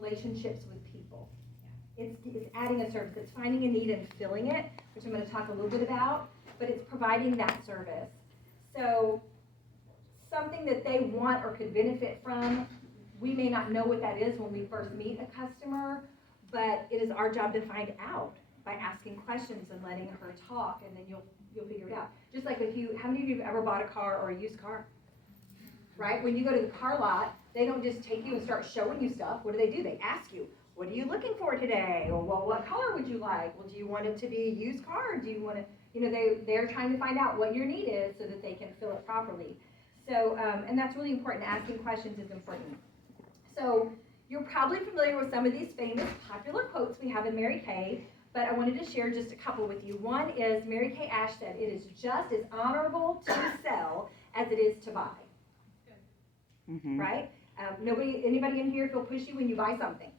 relationships with people. It's adding a service. It's finding a need and filling it, which I'm going to talk a little bit about, but it's providing that service. So something that they want or could benefit from, we may not know what that is when we first meet a customer, but it is our job to find out by asking questions and letting her talk, and then you'll figure it out. Just like if you, how many of you have ever bought a car or a used car? Right? When you go to the car lot, they don't just take you and start showing you stuff. What do? They ask you, what are you looking for today? Or, well, what color would you like? Well, do you want it to be a used car? Or do you want to, they're trying to find out what your need is so that they can fill it properly. So, and that's really important. Asking questions is important. So, you're probably familiar with some of these famous popular quotes we have in Mary Kay, but I wanted to share just a couple with you. One is Mary Kay Ash said, "It is just as honorable to sell as it is to buy." Right? Anybody in here feel pushy when you buy something?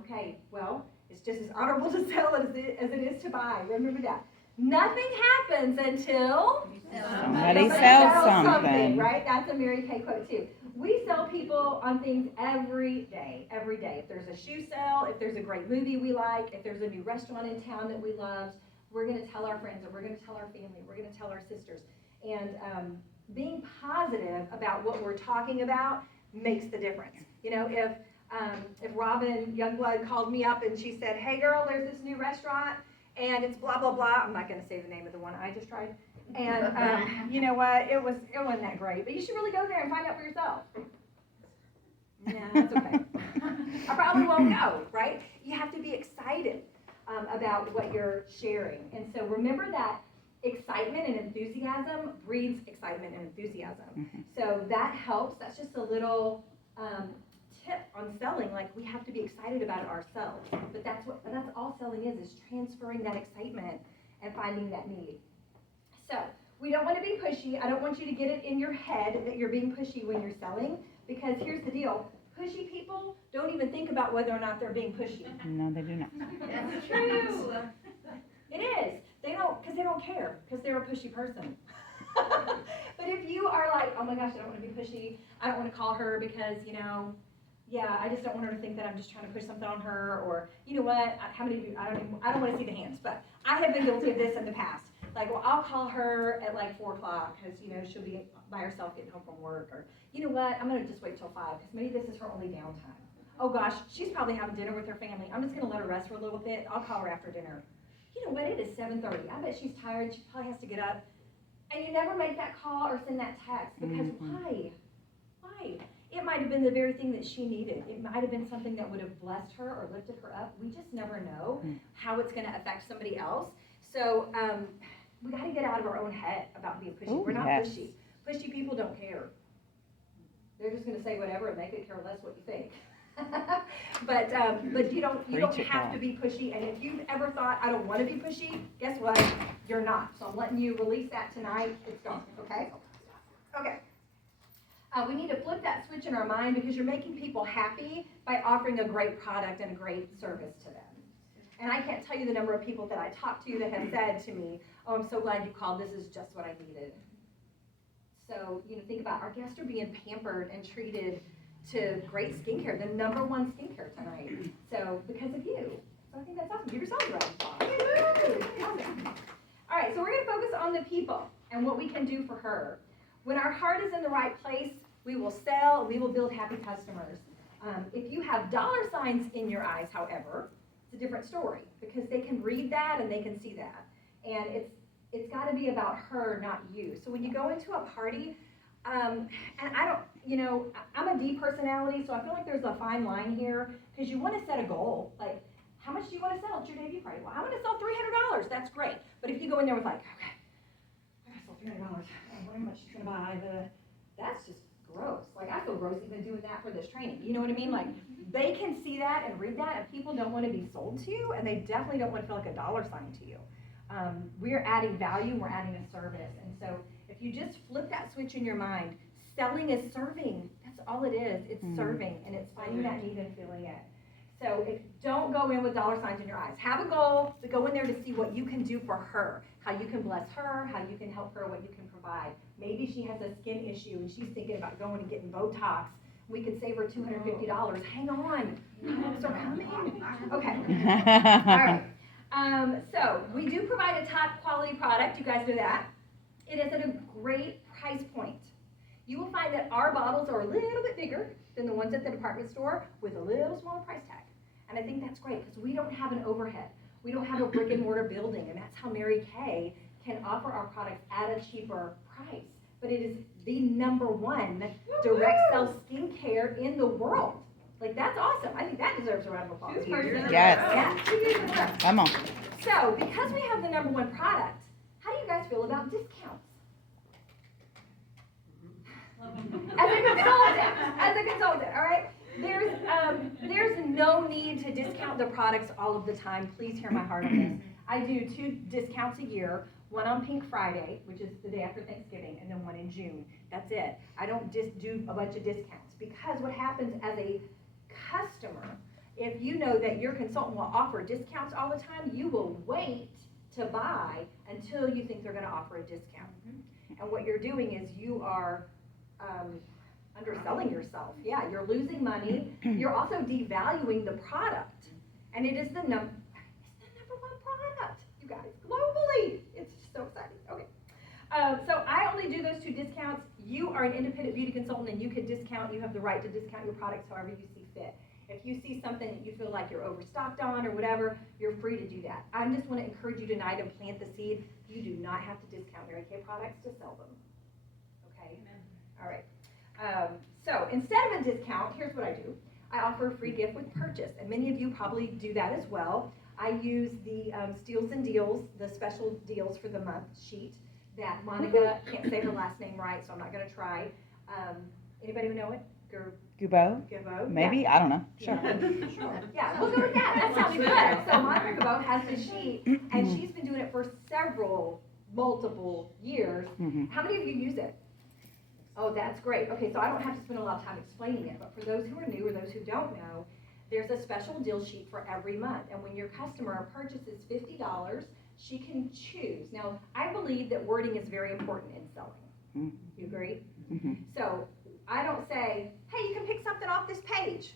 Okay, well, it's just as honorable to sell as it is to buy. Remember that. Nothing happens until somebody sells something. Right? That's a Mary Kay quote too. We sell people on things every day. If there's a shoe sale, if there's a great movie we like, if there's a new restaurant in town that we loved, we're going to tell our friends, or we're going to tell our family, we're going to tell our sisters. And being positive about what we're talking about makes the difference. If Robin Youngblood called me up and she said, "Hey girl, there's this new restaurant and it's blah blah blah," I'm not going to say the name of the one I just tried. And you know what? It wasn't that great. But you should really go there and find out for yourself. Yeah, that's okay. I probably won't go, right? You have to be excited about what you're sharing. And so remember that excitement and enthusiasm breeds excitement and enthusiasm. So that helps. That's just a little tip on selling. Like, we have to be excited about it ourselves. But that's all selling is transferring that excitement and finding that need. So we don't want to be pushy. I don't want you to get it in your head that you're being pushy when you're selling, because here's the deal. Pushy people don't even think about whether or not they're being pushy. No, they do not. That's true. It is. They don't care, because they're a pushy person. But if you are like, "Oh my gosh, I don't want to be pushy. I don't want to call her because, I just don't want her to think that I'm just trying to push something on her," or, you know what, how many of you, I don't want to see the hands, but I have been guilty of this in the past. Like, well, I'll call her at like 4 o'clock because, she'll be by herself getting home from work, or, you know what, I'm going to just wait till 5 because maybe this is her only downtime. Oh gosh, she's probably having dinner with her family. I'm just going to let her rest for a little bit. I'll call her after dinner. You know what, it is 7:30. I bet she's tired. She probably has to get up. And you never make that call or send that text, because why? It might have been the very thing that she needed. It might have been something that would have blessed her or lifted her up. We just never know how it's going to affect somebody else. So we got to get out of our own head about being pushy. We're not pushy. Pushy people don't care. They're just going to say whatever, and they could care less what you think. But you don't have to be pushy. And if you've ever thought, "I don't want to be pushy," guess what? You're not. So I'm letting you release that tonight. It's gone. Okay? Okay. We need to flip that switch in our mind, because you're making people happy by offering a great product and a great service to them. And I can't tell you the number of people that I talk to that have said to me, "Oh, I'm so glad you called. This is just what I needed." So, think about, our guests are being pampered and treated to great skincare, the #1 skincare tonight. So, because of you. So I think that's awesome. Give yourselves a round of applause. Awesome. All right, so we're going to focus on the people and what we can do for her. When our heart is in the right place, we will sell, we will build happy customers. If you have dollar signs in your eyes, however, it's a different story, because they can read that and they can see that. And it's got to be about her, not you. So when you go into a party, and I don't, I'm a D personality, so I feel like there's a fine line here, because you want to set a goal. Like, how much do you want to sell at your debut party? Well, I want to sell $300. That's great. But if you go in there with like, okay, I gotta sell $300. I wonder how much she's gonna buy. That's just gross. Like, I feel gross even doing that for this training. You know what I mean? Like, they can see that and read that, and people don't want to be sold to you, and they definitely don't want to feel like a dollar sign to you. We're adding value. We're adding a service. And so if you just flip that switch in your mind, selling is serving. That's all it is. It's serving, and it's finding that need and filling it. So don't go in with dollar signs in your eyes. Have a goal, but go in there to see what you can do for her, how you can bless her, how you can help her, what you can provide. Maybe she has a skin issue and she's thinking about going and getting Botox. We could save her $250. Hang on, products are coming. Okay, all right. So we do provide a top quality product, you guys know that. It is at a great price point. You will find that our bottles are a little bit bigger than the ones at the department store with a little smaller price tag. And I think that's great because we don't have an overhead. We don't have a brick and mortar building, and that's how Mary Kay can offer our products at a cheaper price. But it is the #1 direct sell skincare in the world. Like, that's awesome. I think that deserves a round of applause. 2 years in a row. Yes. Yeah, 2 years in a row. Come on. So, because we have the #1 product, how do you guys feel about discounts? As a consultant, all right? There's no need to discount the products all of the time. Please hear my heart on this. I do 2 discounts a year, one on Pink Friday, which is the day after Thanksgiving, and then one in June. That's it. I don't just do a bunch of discounts because what happens as a customer, if you know that your consultant will offer discounts all the time, you will wait to buy until you think they're going to offer a discount. And what you're doing is you are underselling yourself. Yeah, you're losing money. You're also devaluing the product. And it is the #1 product, you guys, globally. It's so exciting. Okay. So I only do those 2 discounts. You are an independent beauty consultant and you can discount. You have the right to discount your products however you see fit. If you see something that you feel like you're overstocked on or whatever, you're free to do that. I just want to encourage you tonight and plant the seed. You do not have to discount Mary Kay products to sell them. Okay? All right. So instead of a discount, here's what I do. I offer a free gift with purchase, and many of you probably do that as well. I use the Steals and Deals, the special deals for the month sheet that Monica can't say her last name right, so I'm not going to try. Anybody know it? Gubo? Gibbo? Maybe? Yeah. I don't know. Sure. Sure. Yeah, we'll go with that. That sounds good. So Monica Gibbo has the sheet, and she's been doing it for multiple years. How many of you use it? Oh, that's great. Okay, so I don't have to spend a lot of time explaining it, but for those who are new or those who don't know, there's a special deal sheet for every month. And when your customer purchases $50, she can choose. Now, I believe that wording is very important in selling. You agree? So I don't say, hey, you can pick something off this page.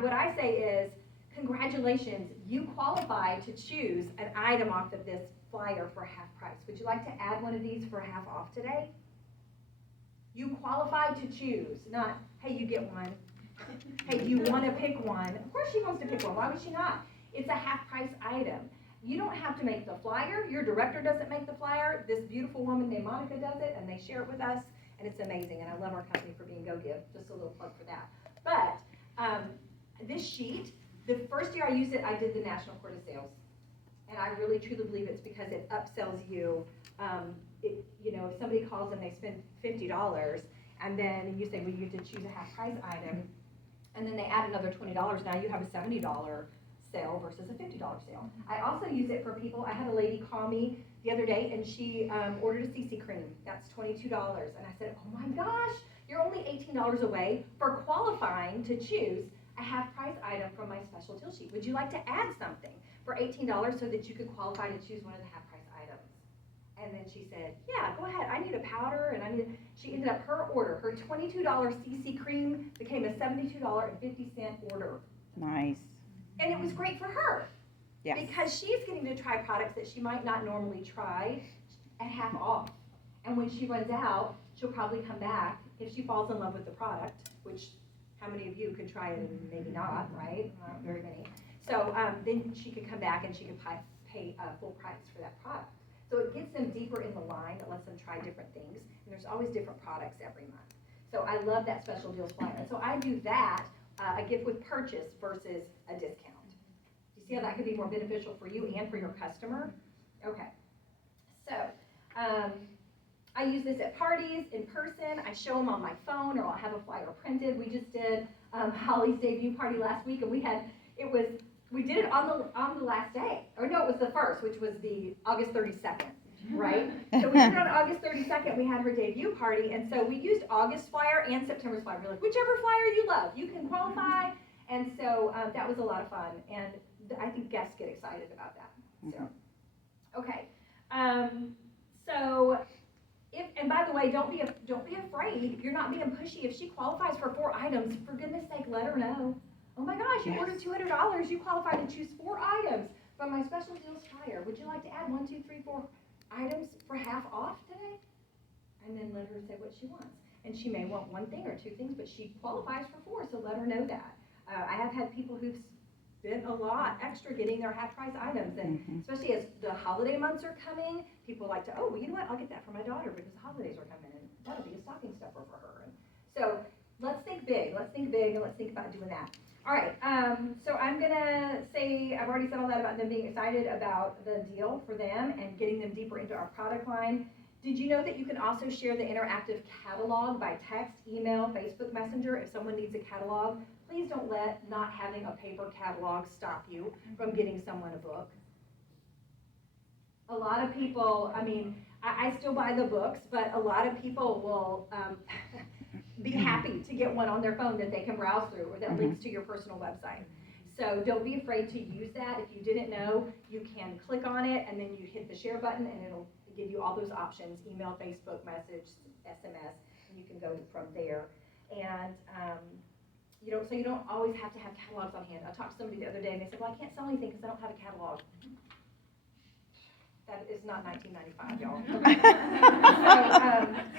What I say is, congratulations, you qualify to choose an item off of this flyer for half price. Would you like to add one of these for half off today? You qualify to choose, not, hey, you get one. Hey, do you want to pick one? Of course she wants to pick one. Why would she not? It's a half price item. You don't have to make the flyer. Your director doesn't make the flyer. This beautiful woman named Monica does it, and they share it with us, and it's amazing. And I love our company for being Go Give. Just a little plug for that. But this sheet, the first year I used it, I did the National Court of Sales. And I really truly believe it's because it upsells you. If somebody calls and they spend $50, and then you say, well, you get to choose a half price item, and then they add another $20, now you have a $70 sale versus a $50 sale. I also use it for people. I had a lady call me the other day, and she ordered a CC cream. That's $22. And I said, oh my gosh, you're only $18 away for qualifying to choose a half price item from my special deal sheet. Would you like to add something for $18 so that you could qualify to choose one of the half price items? And then she said, yeah, go ahead. I need a powder, and she ended up, her $22 CC cream became a $72.50 order. Nice. And it was great for her. Yes. Because she's getting to try products that she might not normally try at half off. And when she runs out, she'll probably come back if she falls in love with the product, which how many of you could try it and maybe not, right? Not very many. So then she could come back and she could pay full price for that product. So it gets them deeper in the line. It lets them try different things. And there's always different products every month. So I love that special deals flyer. And so I do that, a gift with purchase versus a discount. You see how that could be more beneficial for you and for your customer? Okay. So I use this at parties, in person. I show them on my phone, or I'll have a flyer printed. We just did Holly's debut party last week, and we did it on the last day. Or no, it was the first, which was the August 32nd, right? So we did it on August 32nd. We had her debut party, and so we used August flyer and September's flyer. We're like, whichever flyer you love, you can qualify. And so that was a lot of fun, and I think guests get excited about that. So, okay. So and by the way, don't be afraid. You're not being pushy. If she qualifies for 4 items, for goodness sake, let her know. Oh my gosh, you ordered $200. You qualify to choose 4 items from my special deals flyer. Would you like to add 1, 2, 3, 4 items for half off today? And then let her say what she wants. And she may want 1 thing or 2 things, but she qualifies for 4, so let her know that. I have had people who've spent a lot extra getting their half price items, and especially as the holiday months are coming, people like to, oh, well, you know what, I'll get that for my daughter because the holidays are coming, and that'll be a stocking stuffer for her. And so let's think big, and let's think about doing that. All right, so I'm gonna say, I've already said all that about them being excited about the deal for them and getting them deeper into our product line. Did you know that you can also share the interactive catalog by text, email, Facebook Messenger if someone needs a catalog? Please don't let not having a paper catalog stop you from getting someone a book. A lot of people, I mean, I still buy the books, but a lot of people will be happy to get one on their phone that they can browse through or that links to your personal website. So don't be afraid to use that. If you didn't know, you can click on it and then you hit the share button and it'll give you all those options, email, Facebook message, SMS, and you can go from there. And so you don't always have to have catalogs on hand. I talked to somebody the other day and they said, well, I can't sell anything because I don't have a catalog. That is not 1995, y'all.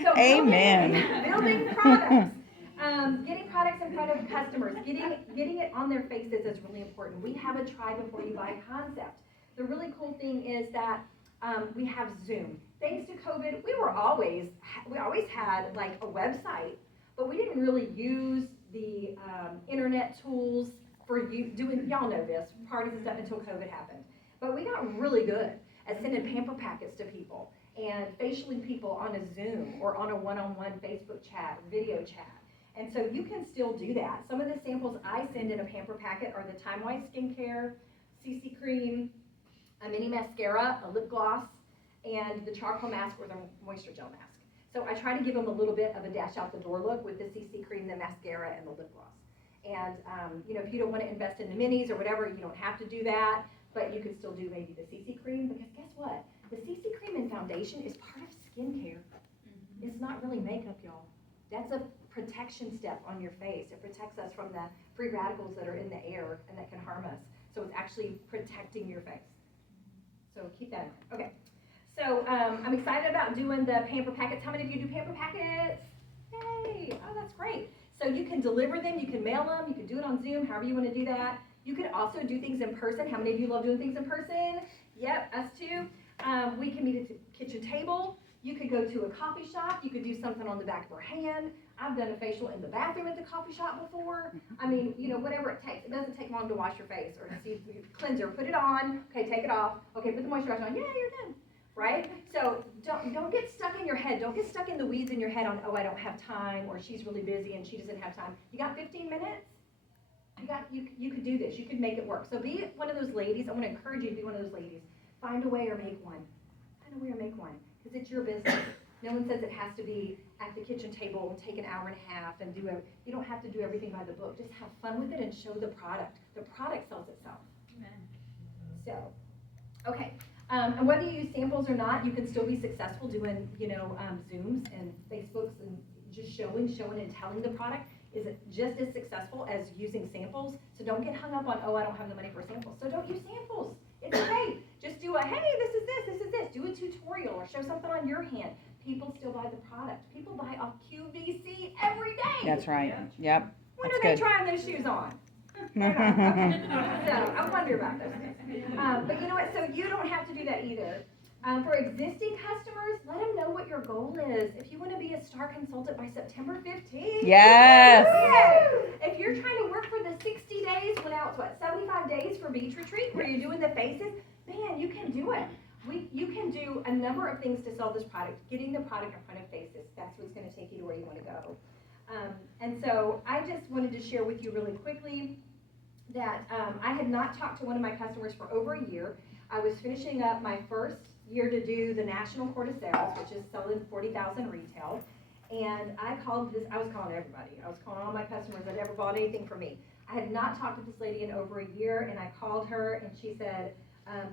So Amen. Building products. Getting products in front of customers, getting it on their faces is really important. We have a try before you buy concept. The really cool thing is that we have Zoom. Thanks to COVID, we always had like a website, but we didn't really use the internet tools for doing, y'all know this, parties and stuff until COVID happened. But we got really good at sending pamper packets to people and facialing people on a Zoom or on a one-on-one Facebook chat, video chat. And so you can still do that. Some of the samples I send in a pamper packet are the Time Wise Skincare, CC Cream, a mini mascara, a lip gloss, and the charcoal mask or the moisture gel mask. So I try to give them a little bit of a dash out the door look with the CC Cream, the mascara, and the lip gloss. And if you don't want to invest in the minis or whatever, you don't have to do that, but you could still do maybe the CC Cream, because guess what? The CC Cream and foundation is part of skincare. It's not really makeup, y'all. That's a protection step on your face. It protects us from the free radicals that are in the air and that can harm us. So it's actually protecting your face. So keep that in mind. Okay. So I'm excited about doing the pamper packets. How many of you do pamper packets? Yay! Oh, that's great. So you can deliver them, you can mail them, you can do it on Zoom, however you want to do that. You could also do things in person. How many of you love doing things in person? Yep, us too. We can meet at the kitchen table. You could go to a coffee shop. You could do something on the back of her hand. I've done a facial in the bathroom at the coffee shop before. I mean, whatever it takes. It doesn't take long to wash your face or to see cleanser. Put it on. Okay, take it off. Okay, put the moisturizer on. Yeah, you're done. Right? So don't get stuck in your head. Don't get stuck in the weeds in your head on, oh, I don't have time, or she's really busy and she doesn't have time. You got 15 minutes? You could do this. You could make it work. So be one of those ladies. I want to encourage you to be one of those ladies. Find a way or make one. Find a way or make one. Because it's your business. No one says it has to be at the kitchen table and take an hour and a half and you don't have to do everything by the book. Just have fun with it and show the product. The product sells itself. Amen. So, okay. And whether you use samples or not, you can still be successful doing, Zooms and Facebooks and just showing and telling the product is just as successful as using samples. So don't get hung up on, oh, I don't have the money for samples. So don't use samples. It's okay. Just do hey, this is this. Do a tutorial or show something on your hand. People still buy the product. People buy off QVC every day. That's right. Yep. When That's are they good. trying those shoes on? So I wonder about those things. But you know what? So you don't have to do that either. For existing customers, let them know what your goal is. If you want to be a star consultant by September 15th. Yes. If you're trying to work for the 60 days, well now it's 75 days for beach retreat where you're doing the faces, man, you can do it. You can do a number of things to sell this product. Getting the product in front of faces, that's what's going to take you to where you want to go. And so I just wanted to share with you really quickly that I had not talked to one of my customers for over a year. I was finishing up my first year to do the national court of sales, which is selling 40,000 retail. And I was calling everybody. I was calling all my customers that ever bought anything from me. I had not talked to this lady in over a year, and I called her, and she said,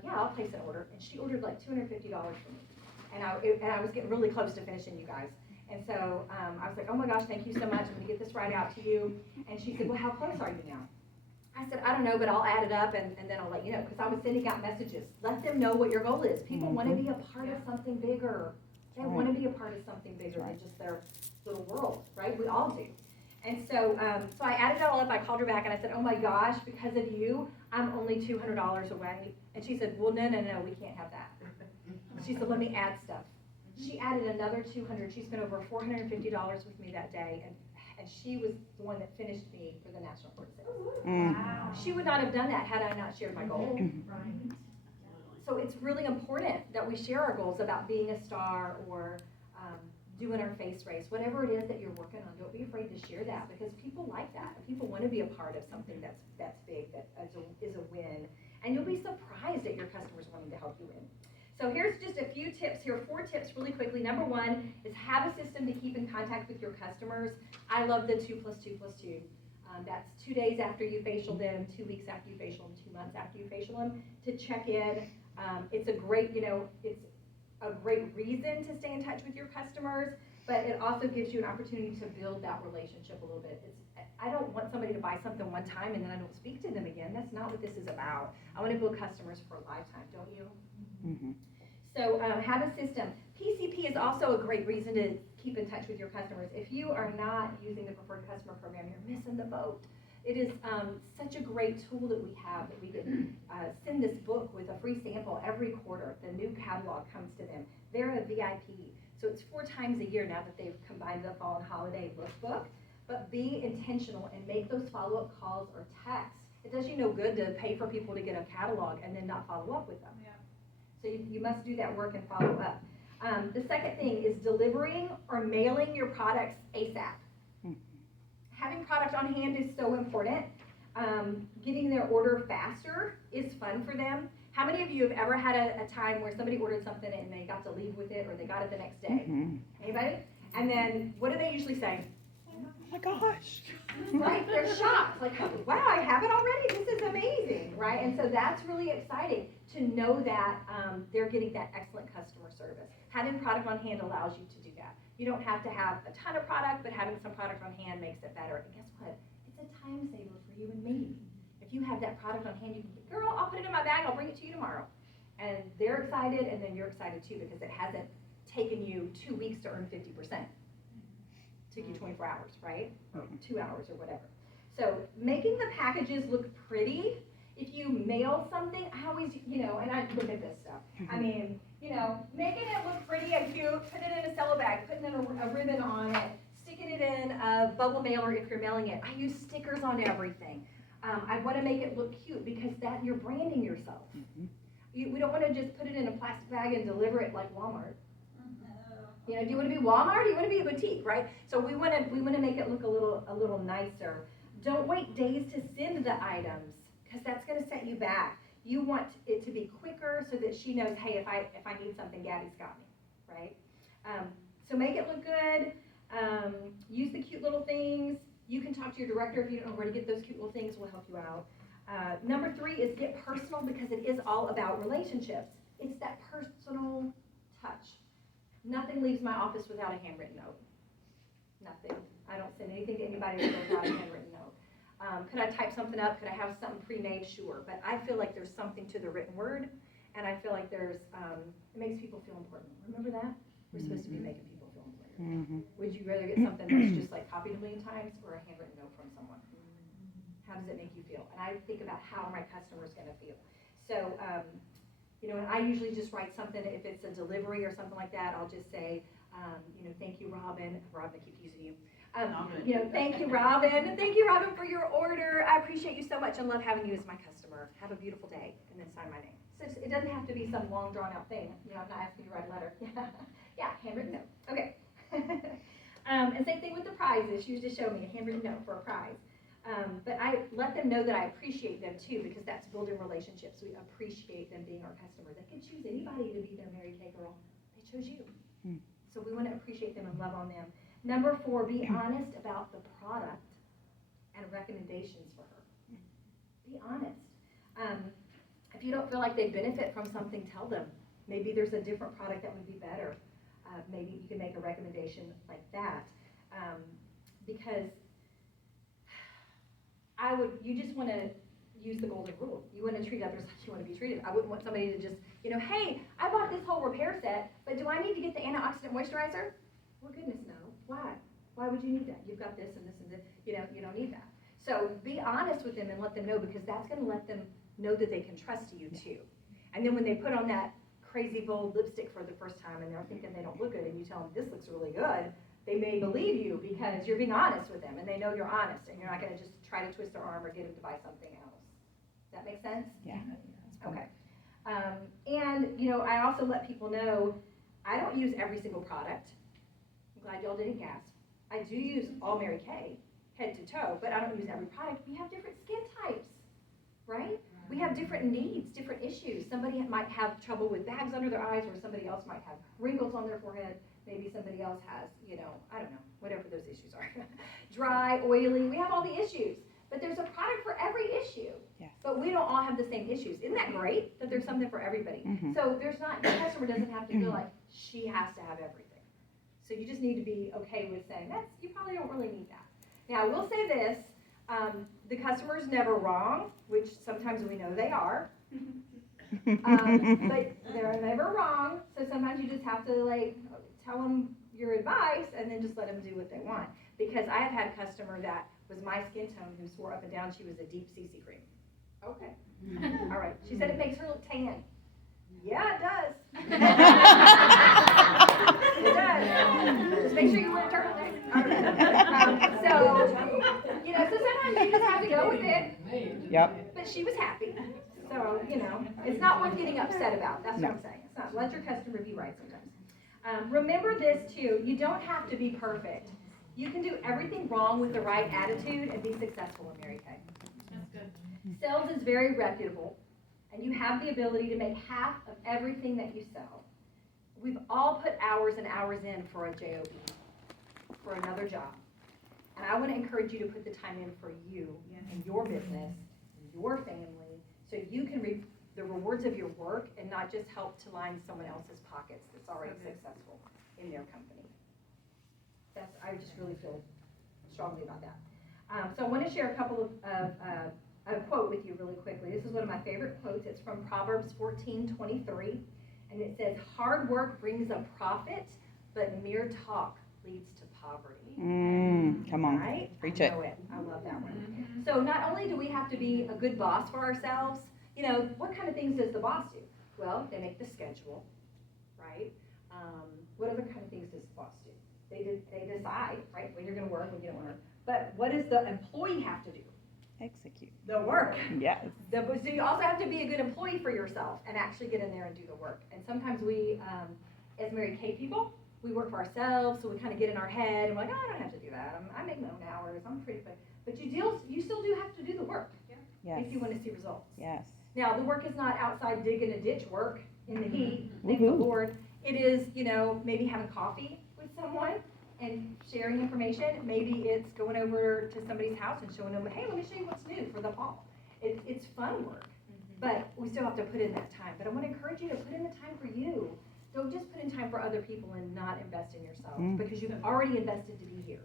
yeah, I'll place an order. And she ordered like $250 from me. And I was getting really close to finishing, you guys. And so I was like, oh my gosh, thank you so much. I'm gonna get this right out to you. And she said, well, how close are you now? I said, I don't know, but I'll add it up and then I'll let you know. Because I was sending out messages. Let them know what your goal is. People want to be a part of something bigger. They want to be a part of something bigger than just their little world, right? We all do. And so, so I added it all up. I called her back and I said, oh my gosh, because of you, I'm only $200 away. And she said, well, no, we can't have that. She said, let me add stuff. She added another $200. She spent over $450 with me that day, and she was the one that finished me for the National Board Sales. Wow. She would not have done that had I not shared my goal. Right. So it's really important that we share our goals about being a star or doing our face race, whatever it is that you're working on. Don't be afraid to share that because people like that. People want to be a part of something that's big, that is a win, and you'll be surprised at your customers wanting to help you win. So here's just a few tips here, 4 tips really quickly. Number 1 is have a system to keep in contact with your customers. I love the 2 + 2 + 2. That's 2 days after you facial them, 2 weeks after you facial them, 2 months after you facial them to check in. It's a great, it's a great reason to stay in touch with your customers, but it also gives you an opportunity to build that relationship a little bit. I don't want somebody to buy something one time and then I don't speak to them again. That's not what this is about. I want to build customers for a lifetime, don't you? Mm-hmm. So have a system. PCP is also a great reason to keep in touch with your customers. If you are not using the Preferred Customer Program, you're missing the boat. It is such a great tool that we have that we can send this book with a free sample every quarter. The new catalog comes to them. They're a VIP. So it's 4 times a year now that they've combined the fall and holiday lookbook. But be intentional and make those follow-up calls or texts. It does you no good to pay for people to get a catalog and then not follow up with them. Yeah. So you must do that work and follow up. The second thing is delivering or mailing your products ASAP. Having product on hand is so important. Getting their order faster is fun for them. How many of you have ever had a time where somebody ordered something and they got to leave with it or they got it the next day? Mm-hmm. Anybody? And then what do they usually say? Oh my gosh. Right? They're shocked. Like, wow, I have it already? This is amazing, right? And so that's really exciting to know that they're getting that excellent customer service. Having product on hand allows you to do that. You don't have to have a ton of product, but having some product on hand makes it better. And guess what? It's a time saver for you and me. If you have that product on hand, you can get, girl, I'll put it in my bag, I'll bring it to you tomorrow. And they're excited, and then you're excited too, because it hasn't taken you 2 weeks to earn 50%. Took you 24 hours, right? Or 2 hours or whatever. So making the packages look pretty. If you mail something, I always, and I look at this stuff. I mean, making it look pretty and cute, putting it in a cello bag, putting a ribbon on it, sticking it in a bubble mailer if you're mailing it. I use stickers on everything. I want to make it look cute because that you're branding yourself. We don't want to just put it in a plastic bag and deliver it like Walmart. Do you want to be Walmart? Or do you want to be a boutique, right? So we want to make it look a little nicer. Don't wait days to send the items because that's going to set you back. You want it to be quicker so that she knows, hey, if I need something, Gabby's got me, right? So make it look good. Use the cute little things. You can talk to your director if you don't know where to get those cute little things. We'll help you out. Number 3 is get personal because it is all about relationships. It's that personal touch. Nothing leaves my office without a handwritten note. Nothing. I don't send anything to anybody without a handwritten note. Could I type something up? Could I have something pre-made? Sure. But I feel like there's something to the written word, and I feel like it makes people feel important. Remember that? We're supposed to be making people feel important. Mm-hmm. Would you rather get something that's just like copied a million times or a handwritten note from someone? How does it make you feel? And I think about how my customer's going to feel. So, and I usually just write something, if it's a delivery or something like that, I'll just say, thank you, Robin. Robin, I keep using you. Thank you, Robin. Thank you, Robin, for your order. I appreciate you so much and love having you as my customer. Have a beautiful day. And then sign my name. So it doesn't have to be some long, drawn-out thing. I'm not asking you to write a letter. Yeah, handwritten note. Okay. And same thing with the prizes. She just showed me a handwritten note for a prize. But I let them know that I appreciate them too, because that's building relationships. We appreciate them being our customer. They could choose anybody to be their Mary Kay girl. They chose you. So we want to appreciate them and love on them. Number 4, be honest about the product and recommendations for her. Be honest. If you don't feel like they benefit from something, tell them. Maybe there's a different product that would be better. Maybe you can make a recommendation like that. Because you just want to use the golden rule. You want to treat others like you want to be treated. I wouldn't want somebody to just, hey, I bought this whole repair set, but do I need to get the antioxidant moisturizer? Well, goodness, no. Why? Why would you need that? You've got this and this and this. You don't need that. So be honest with them and let them know, because that's going to let them know that they can trust you too. And then when they put on that crazy bold lipstick for the first time and they're thinking they don't look good and you tell them this looks really good, they may believe you because you're being honest with them and they know you're honest and you're not going to just try to twist their arm or get them to buy something else. Does that make sense? Yeah. Okay. And, I also let people know I don't use every single product. I'm glad y'all didn't gasp. I do use all Mary Kay, head to toe, but I don't use every product. We have different skin types, right? We have different needs, different issues. Somebody might have trouble with bags under their eyes, or somebody else might have wrinkles on their forehead. Maybe somebody else has, I don't know, whatever those issues are. Dry, oily, we have all the issues. But there's a product for every issue. Yes. But we don't all have the same issues. Isn't that great that there's something for everybody? Mm-hmm. So the customer doesn't have to feel like she has to have everything. So you just need to be okay with saying, you probably don't really need that. Now, I will say this, the customer's never wrong, which sometimes we know they are. But they're never wrong, so sometimes you just have to tell them your advice and then just let them do what they want. Because I have had a customer that was my skin tone who swore up and down she was a deep CC cream. Okay. All right. She said it makes her look tan. Yeah, it does. It does. Just make sure you wear a turtleneck. So sometimes you just have to go with it. Yep. But she was happy. So, it's not worth getting upset about. That's what I'm saying. It's not. Let your customer be right sometimes. Remember this, too. You don't have to be perfect. You can do everything wrong with the right attitude and be successful in Mary Kay. That's good. Sales is very reputable, and you have the ability to make half of everything that you sell. We've all put hours and hours in for a job, for another job. And I want to encourage you to put the time in for you and your business, your family, so you can reap the rewards of your work and not just help to line someone else's pockets that's already successful in their company. I just really feel strongly about that. So I want to share a couple of a quote with you really quickly. This is one of my favorite quotes. It's from Proverbs 14:23, and it says, "Hard work brings a profit, but mere talk leads to poverty." Come on, right? preach I it. know it. I love that one. So not only do we have to be a good boss for ourselves, what kind of things does the boss do? Well, they make the schedule, right? What other kind of things does the boss do? They decide, right, when you're going to work, when you don't want to work. But what does the employee have to do? Execute. The work. Yes. So you also have to be a good employee for yourself and actually get in there and do the work. And sometimes we, as Mary Kay people, we work for ourselves, so we kind of get in our head and we're like, oh, I don't have to do that. I make my own hours. I'm pretty good. But you still do have to do the work Yes. if you want to see results. Yes. Now, the work is not outside digging a ditch work in the heat. Thank the Woohoo. Lord. It is, maybe having coffee with someone and sharing information. Maybe it's going over to somebody's house and showing them, hey, let me show you what's new for the fall. It's fun work, but we still have to put in that time. But I want to encourage you to put in the time for you. Don't just put in time for other people and not invest in yourself, because you've already invested to be here.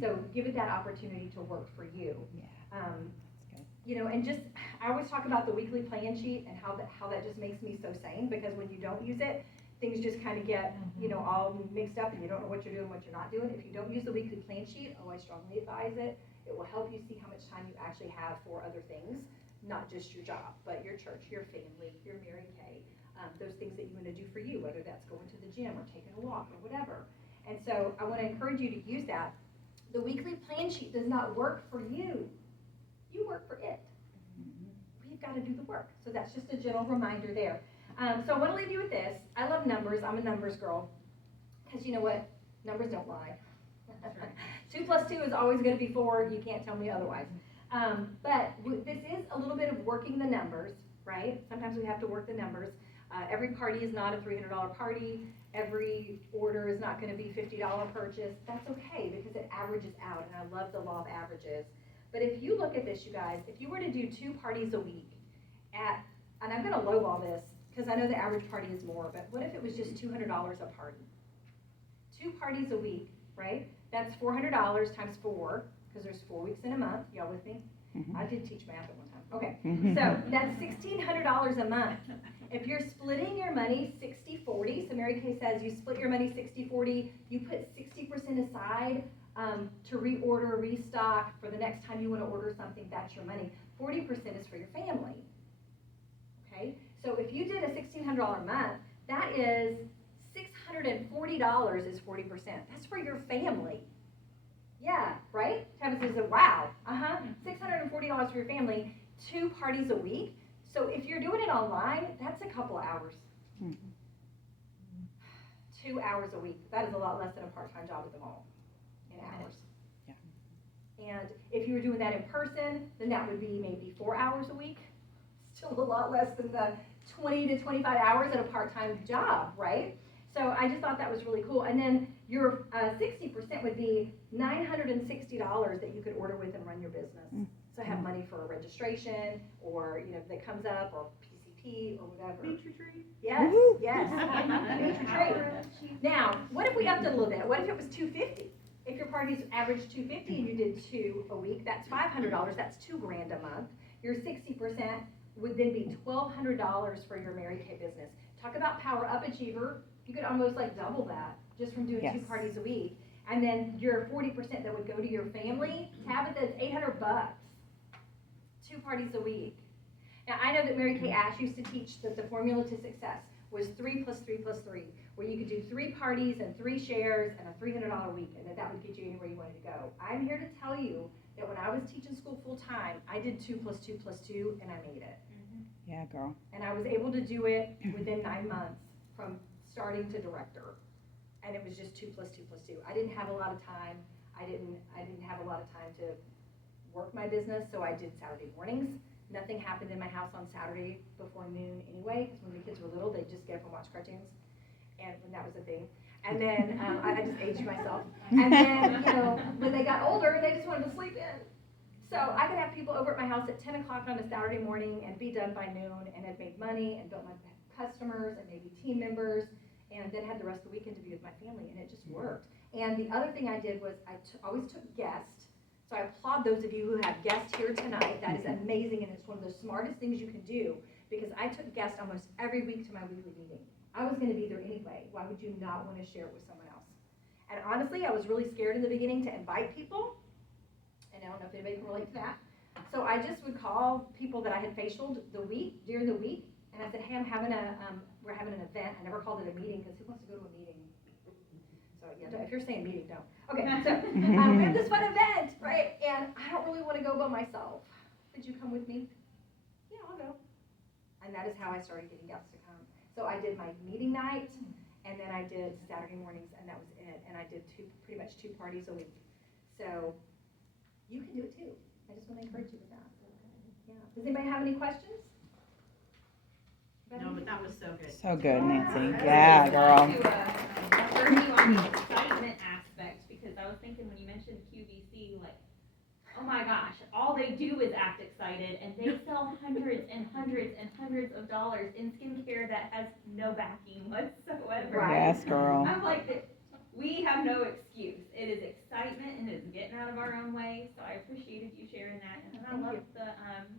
So give it that opportunity to work for you. Yeah. That's good. And just, I always talk about the weekly plan sheet and how that just makes me so sane, because when you don't use it, things just kind of get, all mixed up and you don't know what you're doing, what you're not doing. If you don't use the weekly plan sheet, I strongly advise it. It will help you see how much time you actually have for other things, not just your job, but your church, your family, your Mary Kay, those things that you want to do for you, whether that's going to the gym or taking a walk or whatever. And so I want to encourage you to use that. The weekly plan sheet does not work for you. You work for it. We've got to do the work. So that's just a gentle reminder there. So I want to leave you with this. I love numbers. I'm a numbers girl. Because you know what? Numbers don't lie. 2 plus 2 is always going to be 4. You can't tell me otherwise. But this is a little bit of working the numbers, right? Sometimes we have to work the numbers. Every party is not a $300 party. Every order is not going to be $50 purchase. That's okay, because it averages out, and I love the law of averages. But if you look at this, you guys, if you were to do 2 parties a week and I'm going to lowball this, because I know the average party is more, but what if it was just $200 a party? 2 parties a week, right? That's $400 times 4, because there's 4 weeks in a month. Y'all with me? I did teach math at one time. Okay, so that's $1,600 a month. If you're splitting your money 60-40, so Mary Kay says you split your money 60-40, you put 60% aside to reorder, restock for the next time you want to order something, that's your money. 40% is for your family. Okay, so if you did a $1,600 a month, that is $640 is 40%. That's for your family. Yeah, right? Travis says, wow, $640 for your family, 2 parties a week. So if you're doing it online, that's a couple hours. 2 hours a week. That is a lot less than a part-time job at the mall in hours. Yeah. And if you were doing that in person, then that would be maybe 4 hours a week. Still a lot less than the 20 to 25 hours at a part-time job, right? So I just thought that was really cool. And then your 60% would be $960 that you could order with and run your business. So have money for a registration, or if that comes up, or PCP or whatever. Beach retreat. Yes, yes. Beach retreat. Now, what if we upped it a little bit? What if it was $250? If your parties average $250 and you did 2 a week, that's $500. That's $2,000 a month. Your 60% would then be $1,200 for your Mary Kay business. Talk about power up achiever. You could almost like double that just from doing 2 parties a week. And then your 40% that would go to your family, Tabitha's $800. 2 parties a week. Now I know that Mary Kay Ash used to teach that the formula to success was 3 + 3 + 3, where you could do 3 parties and 3 shares and a $300 week, and that would get you anywhere you wanted to go. I'm here to tell you that when I was teaching school full time, I did 2 + 2 + 2, and I made it. Yeah, girl. And I was able to do it within 9 months from starting to director, and it was just 2 + 2 + 2. I didn't have a lot of time. I didn't have a lot of time to work my business, so I did Saturday mornings. Nothing happened in my house on Saturday before noon anyway, because when the kids were little, they'd just get up and watch cartoons, and when that was a thing. And then I just aged myself. And then when they got older, they just wanted to sleep in. So I could have people over at my house at 10 o'clock on a Saturday morning and be done by noon, and had made money and built my customers and maybe team members, and then had the rest of the weekend to be with my family, and it just worked. And the other thing I did was I always took guests. So I applaud those of you who have guests here tonight. That is amazing, and it's one of the smartest things you can do, because I took guests almost every week to my weekly meeting. I was going to be there anyway. Why would you not want to share it with someone else? And honestly, I was really scared in the beginning to invite people, and I don't know if anybody can relate to that. So I just would call people that I had facialed during the week, and I said, hey, we're having an event. I never called it a meeting, because who wants to go to a meeting? So yeah, if you're saying meeting, don't. Okay, so we have this fun event, right? And I don't really want to go by myself. Would you come with me? Yeah, I'll go. And that is how I started getting guests to come. So I did my meeting night, and then I did Saturday mornings, and that was it. And I did pretty much 2 parties a week. So you can do it too. I just want to encourage you with that. Yeah. Does anybody have any questions? No, but that was so good. So good, Nancy. Yeah, girl. For you on the excitement aspect, because I was thinking when you mentioned QVC, like, oh my gosh, all they do is act excited, and they sell hundreds and hundreds and hundreds of dollars in skincare that has no backing whatsoever. Right. Yes, girl. I'm like, we have no excuse. It is excitement, and it's getting out of our own way. So I appreciated you sharing that, and I love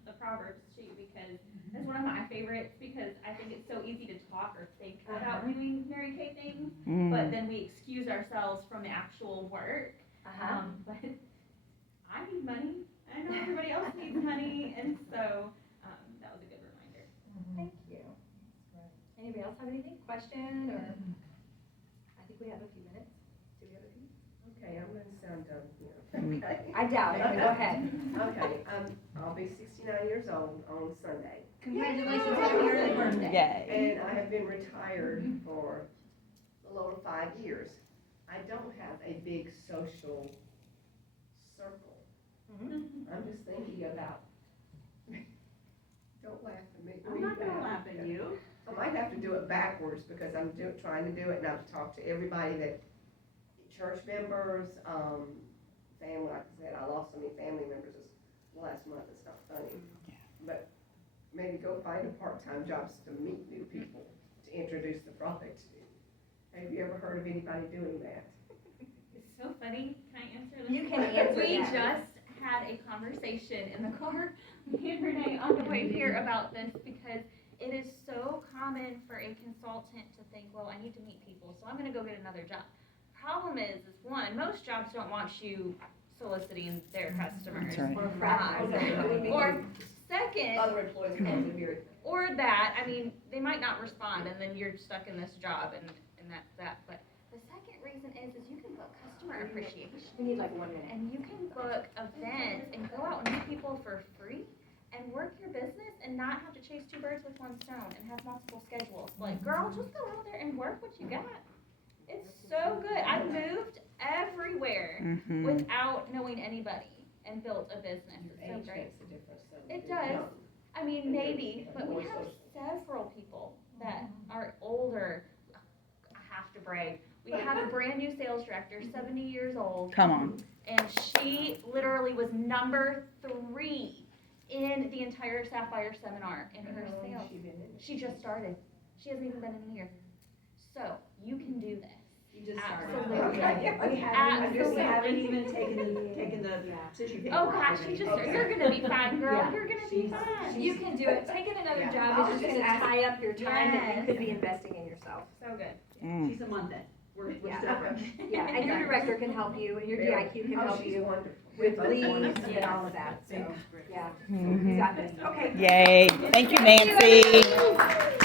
the Proverbs too, because that's one of my favorites, because I think it's so easy to talk or think about doing Mary Kay things, but then we excuse ourselves from the actual work. But I need money. I know everybody else needs money, and so that was a good reminder. Thank you. Anybody else have anything? Question or? I think we have a few minutes. Do we have a few? Okay, I'm gonna sound dumb here. Okay. I doubt it, but go ahead. Okay, I'll be 69 years old on Sunday. Congratulations, happy early birthday. Yay. And I have been retired for a little over 5 years. I don't have a big social circle. I'm just thinking about, don't laugh at me. I'm not gonna laugh at you. I might have to do it backwards, because I'm trying to do it, and I've talked to everybody that, church members, family, like I said, I lost so many family members this last month, it's not funny. Yeah. But maybe go find a part-time jobs to meet new people, to introduce the product to. Have you ever heard of anybody doing that? It's so funny. Can I answer this? You can answer We that. just had a conversation in the car, me and Renee, on the way here about this because it is so common for a consultant to think, well, I need to meet people, so I'm gonna go get another job. Problem is one, most jobs don't want you soliciting their customers. That's right. Or fraternizing. Or second, Other employees come to hear. or that, I mean, they might not respond and then you're stuck in this job and that's that. But the second reason is you can book customer appreciation. We need like 1 minute. And you can book events and go out and meet people for free and work your business and not have to chase two birds with one stone and have multiple schedules. Like, girl, just go out there and work what you got. It's so good. I moved everywhere Mm-hmm. without knowing anybody and built a business. It's so Age great. makes a difference, so. It does. I mean, maybe, but we have several people that are older. I have to brag. We have a brand new sales director, 70 years old, Come on. and she literally was number 3 in the entire Sapphire seminar in her How long has sales. she been in it? She just started. She hasn't even been in a year. So you can do this. You just started. Absolutely. You haven't Absolutely. even taken the tissue paper. Oh gosh, off you of just, it. you're gonna be fine, girl. Yeah. You're gonna be She's- fine. You can do it. Taking another Yeah. job I is was just just gonna tie up your time that you Yes. could be investing in yourself. So good. Mm. She's a Monday. We're Yeah. still fresh. Yeah, and your director can help you, and your DIQ can Oh, help she's you wonderful. with Both leads wonderful. and all of that, so, yeah. Mhm. You got this. Okay. Yay. Thank you, Nancy.